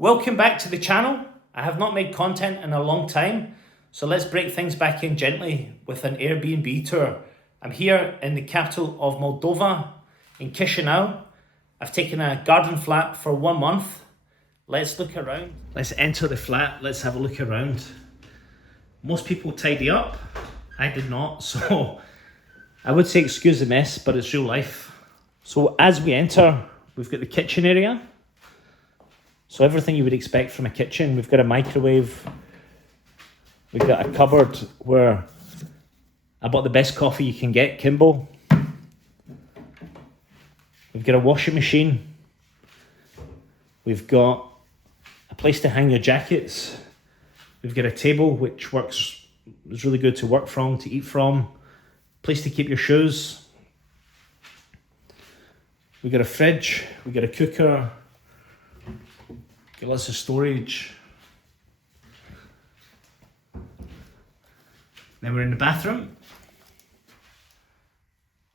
Welcome back to the channel. I have not made content in a long time, so let's break things back in gently with an Airbnb tour. I'm here in the capital of Moldova, in Chisinau. I've taken a garden flat for 1 month. Let's look around. Let's enter the flat, let's have a look around. Most people tidy up. I did not, so I would say excuse the mess, but it's real life. So as we enter, we've got the kitchen area. So everything you would expect from a kitchen. We've got a microwave. We've got a cupboard where I bought the best coffee you can get, Kimbo. We've got a washing machine. We've got a place to hang your jackets. We've got a table which is really good to work from, to eat from. Place to keep your shoes. We've got a fridge. We've got a cooker. Got lots of storage. Then we're in the bathroom.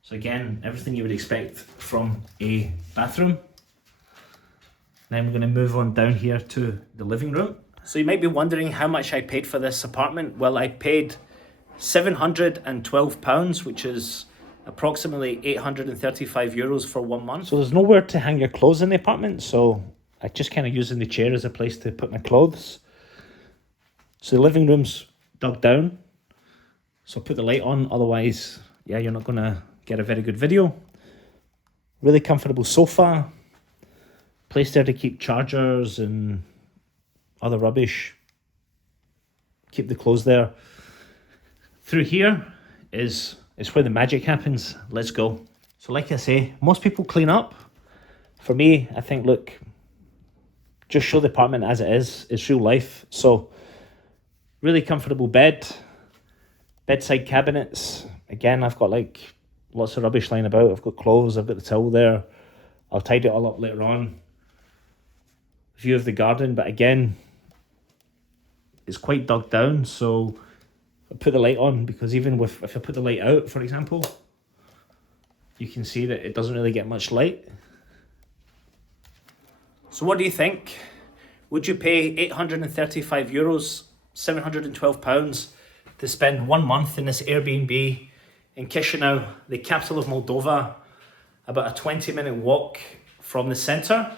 So again, everything you would expect from a bathroom. Then we're going to move on down here to the living room. So you might be wondering how much I paid for this apartment. Well, I paid £712, which is approximately €835 for 1 month. So there's nowhere to hang your clothes in the apartment, so I just kind of using the chair as a place to put my clothes. So the living room's dug down. So put the light on, otherwise, yeah, you're not going to get a very good video. Really comfortable sofa. Place there to keep chargers and other rubbish. Keep the clothes there. Through here is where the magic happens. Let's go. So like I say, most people clean up. For me, I think, look, just show the apartment as it is. It's real life. So really comfortable bed, bedside cabinets. Again, I've got like lots of rubbish lying about. I've got clothes, I've got the towel there. I'll tidy it all up later on. View of the garden, but again, it's quite dug down. So I put the light on because even if I put the light out, for example, you can see that it doesn't really get much light. So what do you think? Would you pay €835, £712 to spend 1 month in this Airbnb in Chisinau, the capital of Moldova, about a 20-minute walk from the centre?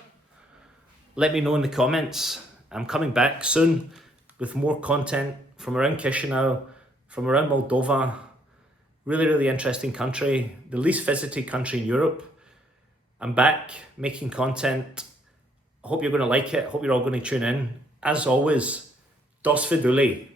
Let me know in the comments. I'm coming back soon with more content from around Chisinau, from around Moldova. Really, really interesting country, the least visited country in Europe. I'm back making content. I hope you're going to like it. I hope you're all going to tune in. As always, dos viduli.